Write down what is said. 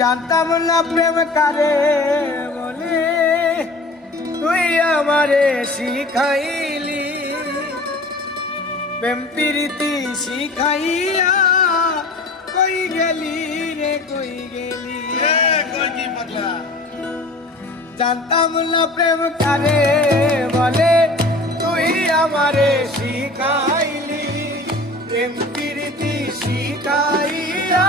জানতাম না প্রেম কারে বলে, তুই আমারে শিখাইলি। প্রেম প্রীতি শিখাইয়া কই গেলি রে কই গেলি। জানতাম না প্রেম কারে বলে, তুই আমারে শিখাইলি। প্রেম প্রীতি শিখাইয়া